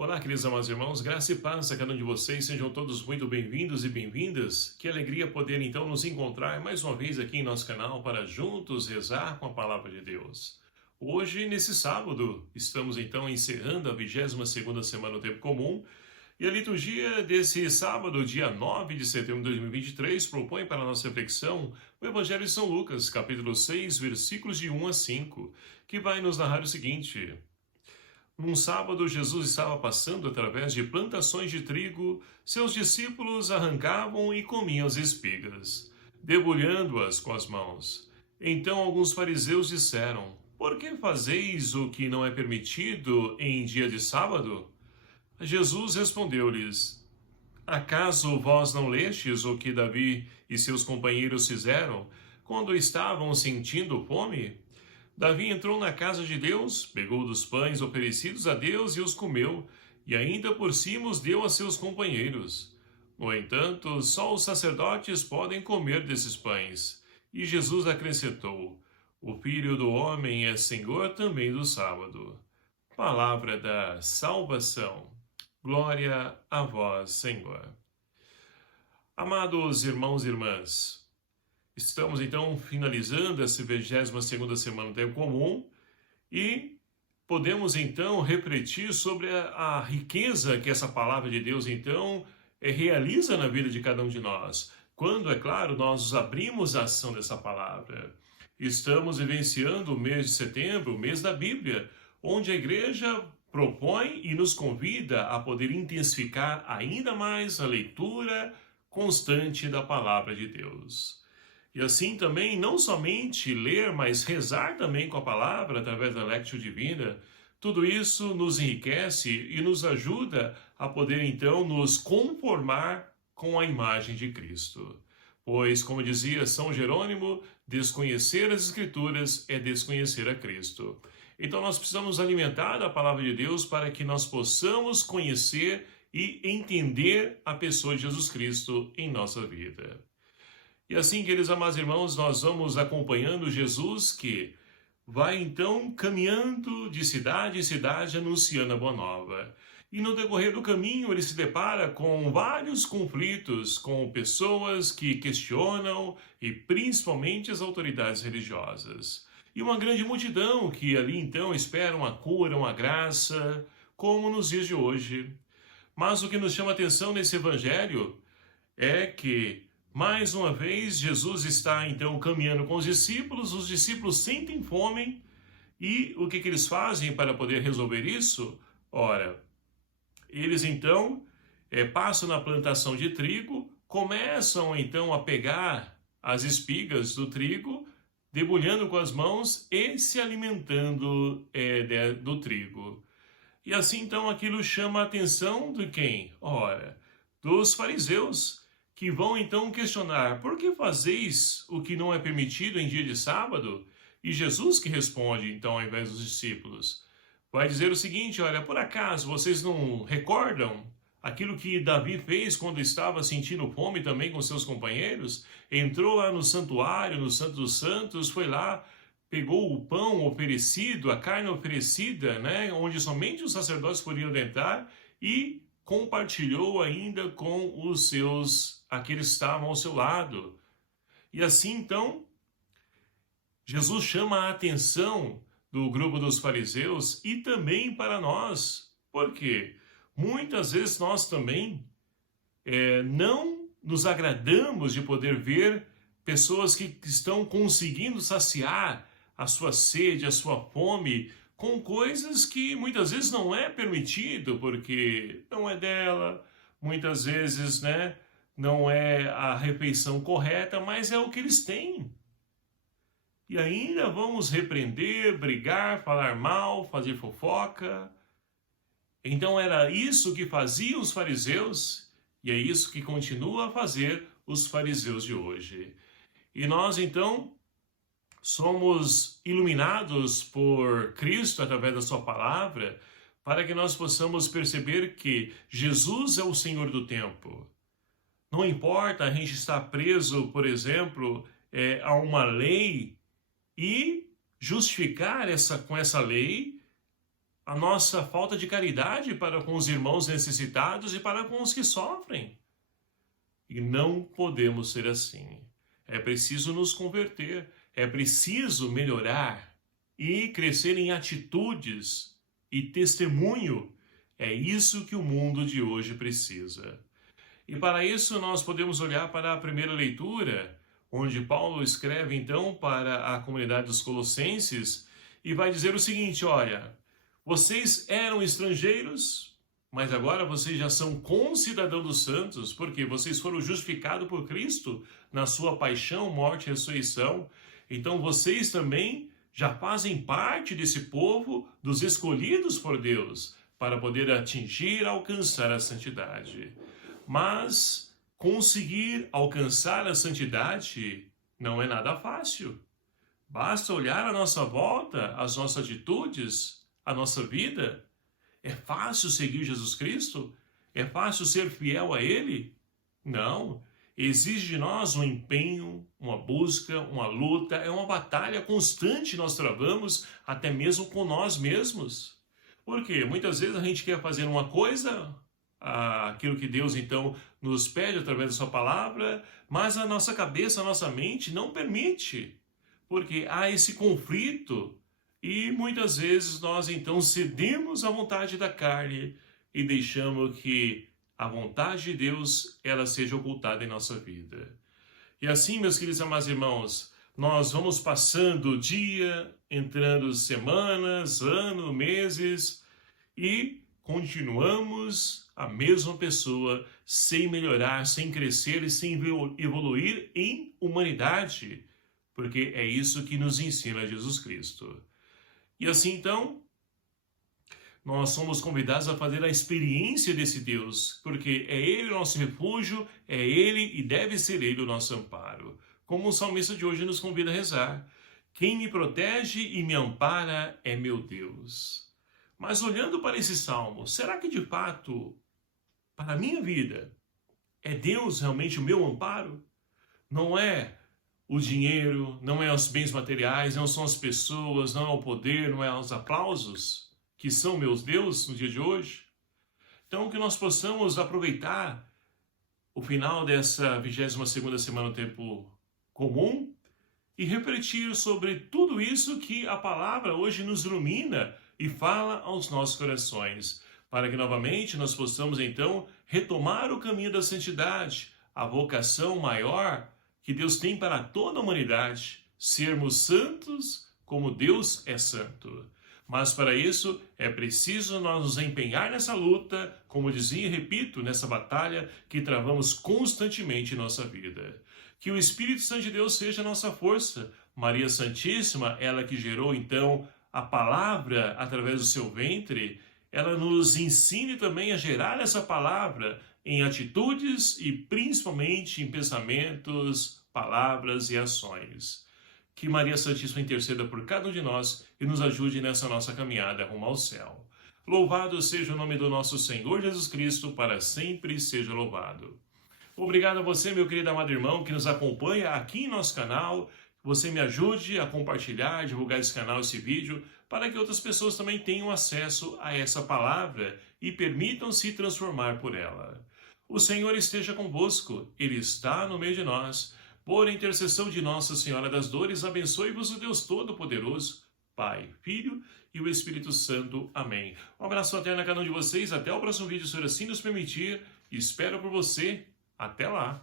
Olá, queridos amados irmãos, graça e paz a cada um de vocês, sejam todos muito bem-vindos e bem-vindas. Que alegria poder então nos encontrar mais uma vez aqui em nosso canal para juntos rezar com a palavra de Deus. Hoje, nesse sábado, estamos então encerrando a 22ª semana do Tempo Comum e a liturgia desse sábado, dia 9 de setembro de 2023, propõe para a nossa reflexão o Evangelho de São Lucas, capítulo 6, versículos de 1 a 5, que vai nos narrar o seguinte: Num sábado, Jesus estava passando através de plantações de trigo. Seus discípulos arrancavam e comiam as espigas, debulhando-as com as mãos. Então alguns fariseus disseram: Por que fazeis o que não é permitido em dia de sábado? Jesus respondeu-lhes: Acaso vós não lestes o que Davi e seus companheiros fizeram quando estavam sentindo fome? Davi entrou na casa de Deus, pegou dos pães oferecidos a Deus e os comeu, e ainda por cima os deu a seus companheiros. No entanto, só os sacerdotes podem comer desses pães. E Jesus acrescentou: O Filho do Homem é Senhor também do sábado. Palavra da salvação. Glória a vós, Senhor. Amados irmãos e irmãs, estamos então finalizando essa 22ª semana do Tempo Comum e podemos então refletir sobre a riqueza que essa palavra de Deus então realiza na vida de cada um de nós. Quando, é claro, nós nos abrimos à ação dessa palavra. Estamos vivenciando o mês de setembro, o mês da Bíblia, onde a igreja propõe e nos convida a poder intensificar ainda mais a leitura constante da palavra de Deus. E assim também, não somente ler, mas rezar também com a palavra através da Lectio Divina, tudo isso nos enriquece e nos ajuda a poder então nos conformar com a imagem de Cristo. Pois, como dizia São Jerônimo, desconhecer as Escrituras é desconhecer a Cristo. Então nós precisamos alimentar a palavra de Deus para que nós possamos conhecer e entender a pessoa de Jesus Cristo em nossa vida. E assim, queridos amados irmãos, nós vamos acompanhando Jesus que vai então caminhando de cidade em cidade anunciando a Boa Nova. E no decorrer do caminho ele se depara com vários conflitos com pessoas que questionam e principalmente as autoridades religiosas. E uma grande multidão que ali então espera uma cura, uma graça, como nos dias de hoje. Mas o que nos chama a atenção nesse evangelho é que mais uma vez, Jesus está então caminhando com os discípulos sentem fome, e o que eles fazem para poder resolver isso? Ora, eles então passam na plantação de trigo, começam então a pegar as espigas do trigo, debulhando com as mãos e se alimentando do trigo. E assim então aquilo chama a atenção de quem? Ora, dos fariseus, que vão então questionar: por que fazeis o que não é permitido em dia de sábado? E Jesus que responde então ao invés dos discípulos. Vai dizer o seguinte: olha, por acaso vocês não recordam aquilo que Davi fez quando estava sentindo fome também com seus companheiros? Entrou lá no santuário, no Santo dos Santos, foi lá, pegou o pão oferecido, a carne oferecida, né, onde somente os sacerdotes podiam entrar, e compartilhou ainda com os aqueles que estavam ao seu lado. E assim, então, Jesus chama a atenção do grupo dos fariseus e também para nós. Por quê? Muitas vezes nós também não nos agradamos de poder ver pessoas que estão conseguindo saciar a sua sede, a sua fome, com coisas que muitas vezes não é permitido, porque não é dela, muitas vezes, né, não é a refeição correta, mas é o que eles têm. E ainda vamos repreender, brigar, falar mal, fazer fofoca. Então era isso que faziam os fariseus, e é isso que continua a fazer os fariseus de hoje. E nós, então, somos iluminados por Cristo através da sua palavra, para que nós possamos perceber que Jesus é o Senhor do tempo. Não importa a gente estar preso, por exemplo, a uma lei e justificar com essa lei a nossa falta de caridade para com os irmãos necessitados e para com os que sofrem. E não podemos ser assim. É preciso nos converter, é preciso melhorar e crescer em atitudes e testemunho. É isso que o mundo de hoje precisa. E para isso nós podemos olhar para a primeira leitura, onde Paulo escreve então para a comunidade dos Colossenses e vai dizer o seguinte: olha, vocês eram estrangeiros, mas agora vocês já são concidadãos dos santos, porque vocês foram justificados por Cristo na sua paixão, morte e ressurreição. Então vocês também já fazem parte desse povo dos escolhidos por Deus para poder atingir, alcançar a santidade. Mas conseguir alcançar a santidade não é nada fácil. Basta olhar à nossa volta, as nossas atitudes, a nossa vida. É fácil seguir Jesus Cristo? É fácil ser fiel a Ele? Não. Exige de nós um empenho, uma busca, uma luta, é uma batalha constante nós travamos, até mesmo com nós mesmos. Por quê? Muitas vezes a gente quer fazer uma coisa, aquilo que Deus então nos pede através da sua palavra, mas a nossa cabeça, a nossa mente não permite, porque há esse conflito e muitas vezes nós então cedemos à vontade da carne e deixamos que a vontade de Deus ela seja ocultada em nossa vida. E assim, meus queridos amados irmãos, nós vamos passando o dia, entrando semanas, anos, meses e continuamos a mesma pessoa, sem melhorar, sem crescer e sem evoluir em humanidade, porque é isso que nos ensina Jesus Cristo. E assim, então, nós somos convidados a fazer a experiência desse Deus, porque é Ele o nosso refúgio, é Ele e deve ser Ele o nosso amparo. Como o salmista de hoje nos convida a rezar: quem me protege e me ampara é meu Deus. Mas olhando para esse salmo, será que de fato, para a minha vida, é Deus realmente o meu amparo? Não é o dinheiro, não é os bens materiais, não são as pessoas, não é o poder, não é os aplausos que são meus Deus no dia de hoje? Então, que nós possamos aproveitar o final dessa 22ª semana do tempo comum e refletir sobre tudo isso que a palavra hoje nos ilumina e fala aos nossos corações, para que novamente nós possamos então retomar o caminho da santidade, a vocação maior que Deus tem para toda a humanidade, sermos santos como Deus é santo. Mas para isso é preciso nós nos empenhar nessa luta, como dizia e repito, nessa batalha que travamos constantemente em nossa vida. Que o Espírito Santo de Deus seja a nossa força. Maria Santíssima, ela que gerou então a palavra através do seu ventre, ela nos ensine também a gerar essa palavra em atitudes e principalmente em pensamentos, palavras e ações. Que Maria Santíssima interceda por cada um de nós e nos ajude nessa nossa caminhada rumo ao céu. Louvado seja o nome do nosso Senhor Jesus Cristo, para sempre seja louvado. Obrigado a você, meu querido amado irmão, que nos acompanha aqui em nosso canal. Que você me ajude a compartilhar, divulgar esse canal, esse vídeo, para que outras pessoas também tenham acesso a essa palavra e permitam-se transformar por ela. O Senhor esteja convosco, Ele está no meio de nós. Por intercessão de Nossa Senhora das Dores, abençoe-vos o Deus Todo-Poderoso, Pai, Filho e o Espírito Santo. Amém. Um abraço fraterno a cada um de vocês. Até o próximo vídeo, se assim nos permitir. Espero por você. Até lá.